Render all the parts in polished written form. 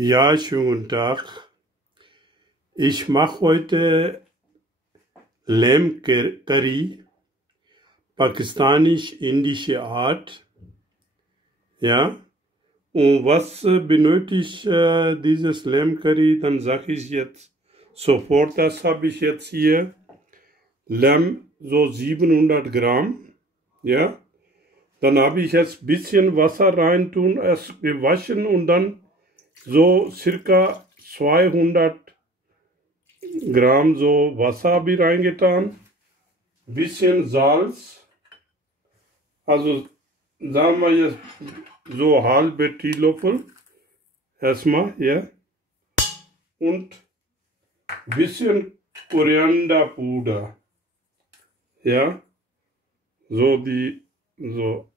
Ja, schönen guten Tag. Ich mache heute Lamb Curry, pakistanisch-indische Art. Ja, und was benötigt dieses Lamb Curry? Dann sage ich jetzt sofort, das habe ich jetzt hier. Lamm, so 700 Gramm. Ja, dann habe ich jetzt ein bisschen Wasser reintun, erst gewaschen und dann so circa 200 Gramm so Wasabi reingetan, bisschen Salz, also sagen wir jetzt so halbe Teelöffel erstmal, ja, und bisschen Korianderpuder, ja, so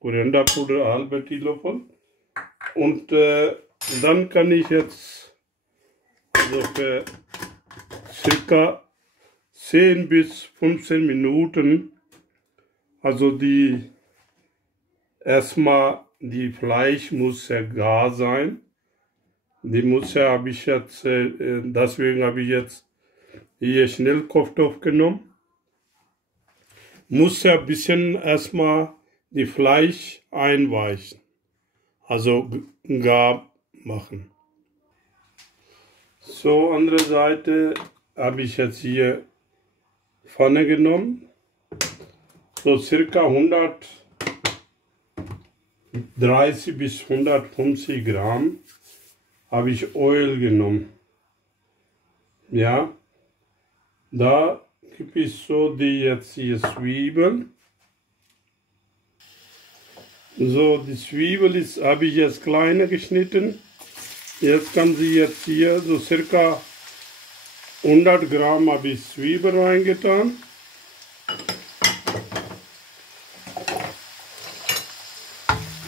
Korianderpuder halbe Teelöffel und dann kann ich jetzt so für circa 10 bis 15 Minuten, also erstmal die Fleisch muss ja gar sein. Die muss ja, habe ich jetzt, deswegen habe ich jetzt hier Schnellkochtopf genommen. Muss ja ein bisschen erstmal die Fleisch einweichen, also gar machen. So, andere Seite habe ich jetzt hier Pfanne genommen, so circa 130 bis 150 Gramm habe ich Öl genommen. Ja, da gibt es so jetzt hier Zwiebeln. So, die Zwiebel habe ich jetzt kleiner geschnitten. Jetzt kann sie jetzt hier so circa 100 Gramm habe ich Zwiebel reingetan.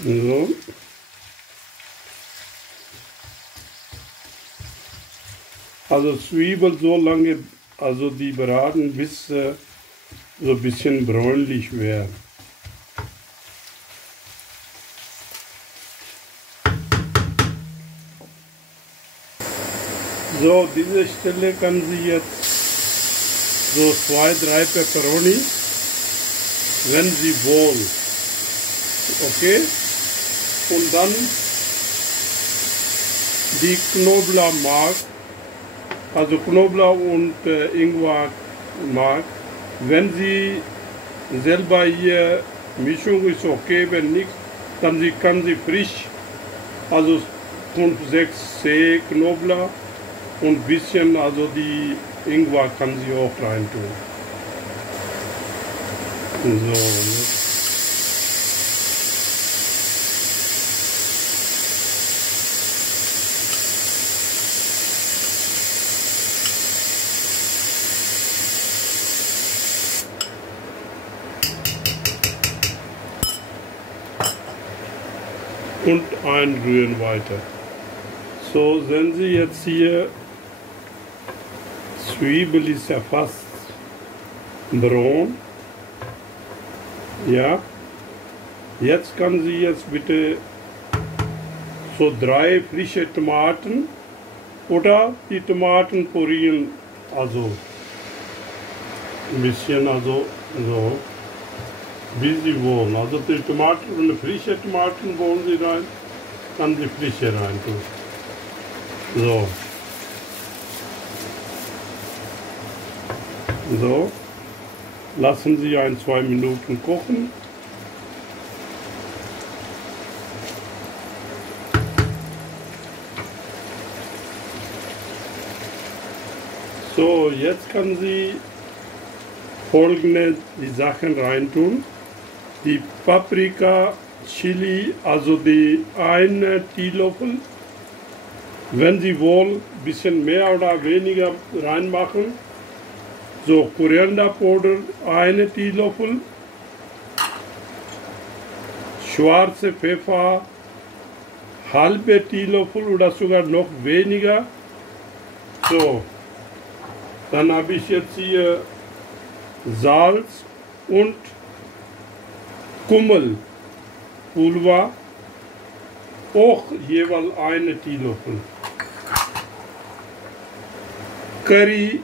So. Also Zwiebel so lange, also die braten, bis so ein bisschen bräunlich werden. So, diese Stelle kann sie jetzt so 2-3 Peperoni, wenn sie wollen. Okay? Und dann die Knoblauchmark, also Knoblauch und Ingwermark. Wenn sie selber hier Mischung ist okay, wenn nicht, dann kann sie frisch, also 5-6 Zeh Knoblauch und ein bisschen, also die Ingwer kann sie auch reintun. So. Und einrühren weiter. So, sehen Sie jetzt hier, Zwiebel ist ja fast braun. Ja, jetzt kann sie jetzt bitte so 3 frische Tomaten oder die Tomaten pürieren, also ein bisschen, also so, wie sie wollen. Also die Tomaten, wenn frische Tomaten wollen sie rein, dann die frische rein tun. So. So. Lassen Sie 1-2 Minuten kochen. So, jetzt kann sie folgende die Sachen reintun. Die Paprika, Chili, also die 1 Teelöffel. Wenn Sie wollen, ein bisschen mehr oder weniger reinmachen. So, Korianderpuder, 1 Teelöffel. Schwarze Pfeffer, halbe Teelöffel oder sogar noch weniger. So, dann habe ich jetzt hier Salz und Kummelpulver, auch jeweils 1 Teelöffel. Curry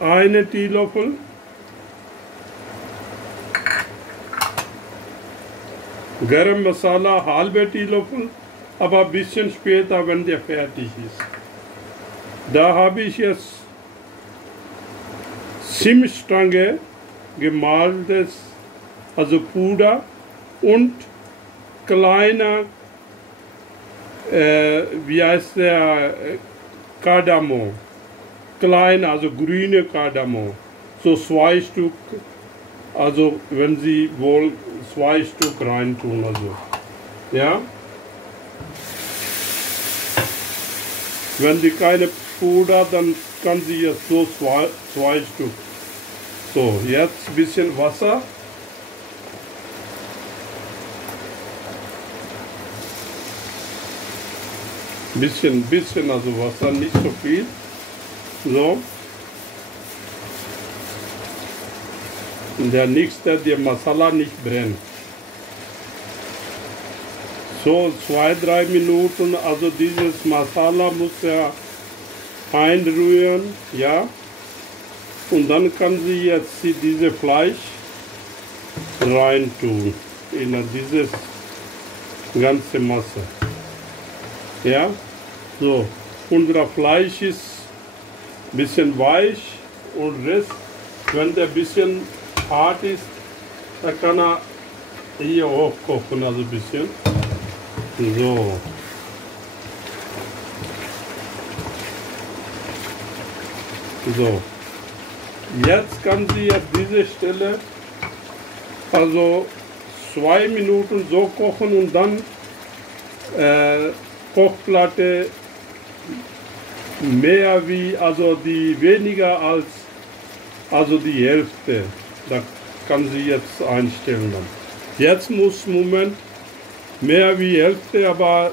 1 Teelöffel, Garam Masala halbe Teelöffel, aber ein bisschen später, wenn der fertig ist. Da habe ich jetzt Zimtstange, gemaltes, also Puder und kleiner, wie heißt der, Kardamom, klein, also grüne Kardamom, so 2 Stück, also wenn Sie wohl 2 Stück reintun, also, ja. Wenn die keine Puder, dann kann sie jetzt so 2 Stück. So, jetzt ein bisschen Wasser. Bisschen, also Wasser, nicht so viel. So. Und der nächste, der Masala nicht brennt. So 2-3 Minuten, also dieses Masala muss er einrühren, ja. Und dann kann sie jetzt diese Fleisch reintun in dieses ganze Masse. Ja, so, unser Fleisch ist ein bisschen weich und Rest, wenn der ein bisschen hart ist, dann kann er hier hochkochen, also ein bisschen. So. So. Jetzt kann sie an dieser Stelle also 2 Minuten so kochen und dann Kochplatte mehr wie, also die weniger als, also die Hälfte. Da kann sie jetzt einstellen dann. Jetzt muss Moment mehr wie Hälfte, aber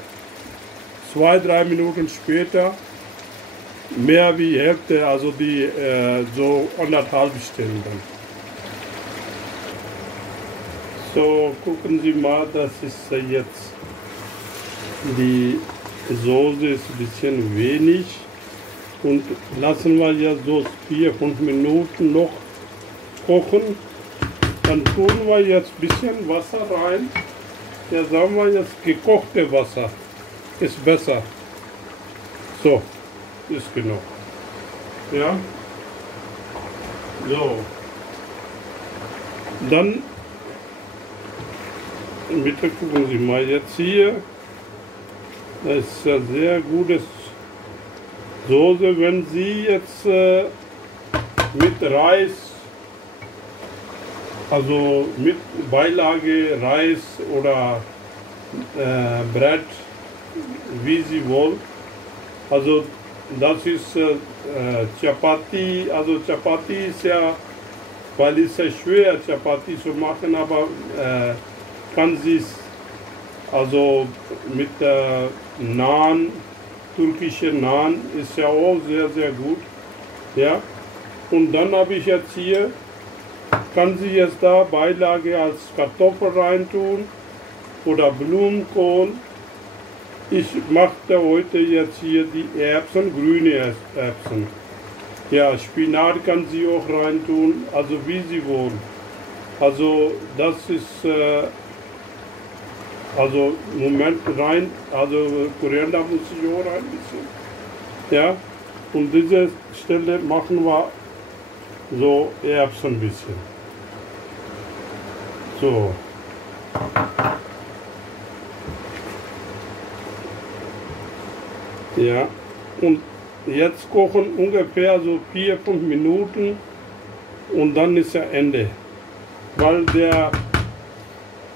2-3 Minuten später mehr wie Hälfte, also die so 1,5 Stellen dann. So, gucken Sie mal, das ist jetzt die Soße ist ein bisschen wenig und lassen wir ja so 4-5 Minuten noch kochen. Dann tun wir jetzt ein bisschen Wasser rein. Ja, sagen wir jetzt gekochte Wasser ist besser. So, ist genug. Ja, so. Dann bitte gucken Sie mal jetzt hier. Das ist ja sehr gutes Soße, wenn Sie jetzt mit Reis, also mit Beilage Reis oder Brot, wie Sie wollen. Also das ist Chapati, also Chapati ist ja, weil es sehr schwer Chapati zu machen, aber kann Sie es also mit Naan, türkische Naan ist ja auch sehr, sehr gut. Ja? Und dann habe ich jetzt hier, kann Sie jetzt da Beilage als Kartoffel reintun oder Blumenkohl. Ich mache heute jetzt hier die Erbsen, grüne Erbsen. Ja, Spinat kann Sie auch reintun, also wie Sie wollen. Also das ist also Moment rein, also Koriander muss ich auch rein ein bisschen. Ja, und diese Stelle machen wir so Erbsen ein bisschen. So. Ja, und jetzt kochen ungefähr so 4-5 Minuten und dann ist ja Ende. Weil der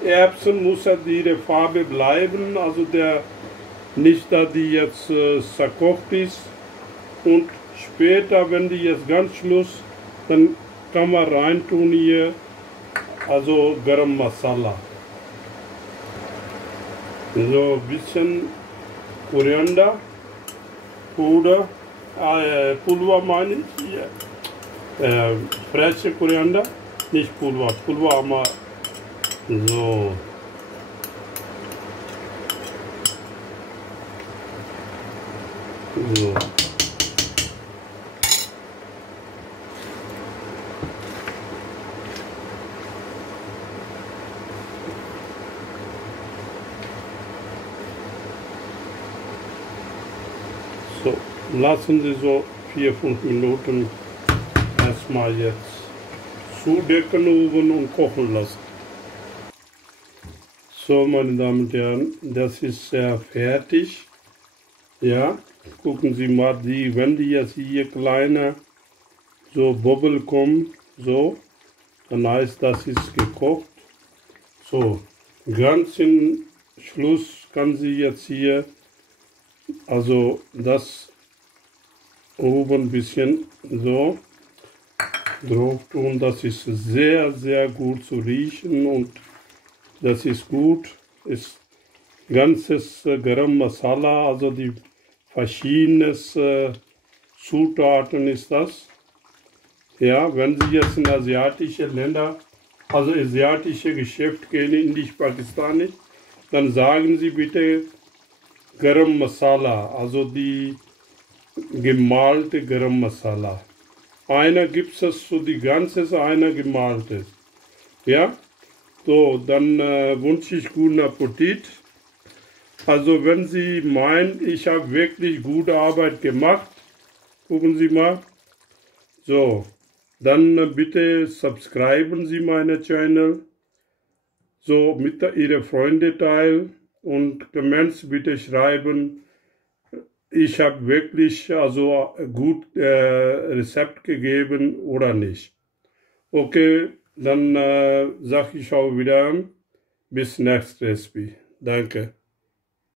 Erbsen muss ja ihre Farbe bleiben, also der nicht, da die jetzt zerkocht ist. Und später, wenn die jetzt ganz Schluss, dann kann man reintun hier, also Garam Masala. So ein bisschen Koriander, Puder, Pulver meine ich hier. Frische Koriander, nicht Pulver, Pulver aber so. So. So, lassen Sie so 4-5 Minuten erstmal jetzt zudecken, Ofen und kochen lassen. So, meine Damen und Herren, das ist fertig. Ja, gucken Sie mal, wenn die jetzt hier kleine so Bubble kommen, so, dann heißt das ist gekocht. So, ganz im Schluss kann sie jetzt hier, also das oben ein bisschen so drauf tun. Das ist sehr, sehr gut zu riechen und das ist gut. Ist ganzes Garam Masala, also die verschiedenen Zutaten ist das. Ja, wenn Sie jetzt in asiatische Länder, also asiatische Geschäft gehen, indisch, pakistanisch, dann sagen Sie bitte Garam Masala, also die gemalte Garam Masala. Einer gibt es so die ganze, einer gemaltes. Ja, so, dann wünsche ich guten Appetit. Also wenn Sie meinen, ich habe wirklich gute Arbeit gemacht, gucken Sie mal. So, dann bitte subscriben Sie meinen Channel. So, mit Ihren Freunden teilen und Comments bitte schreiben. Ich habe wirklich also gut Rezept gegeben oder nicht. Okay, dann sage ich auch wieder bis nächste Recipe. Danke.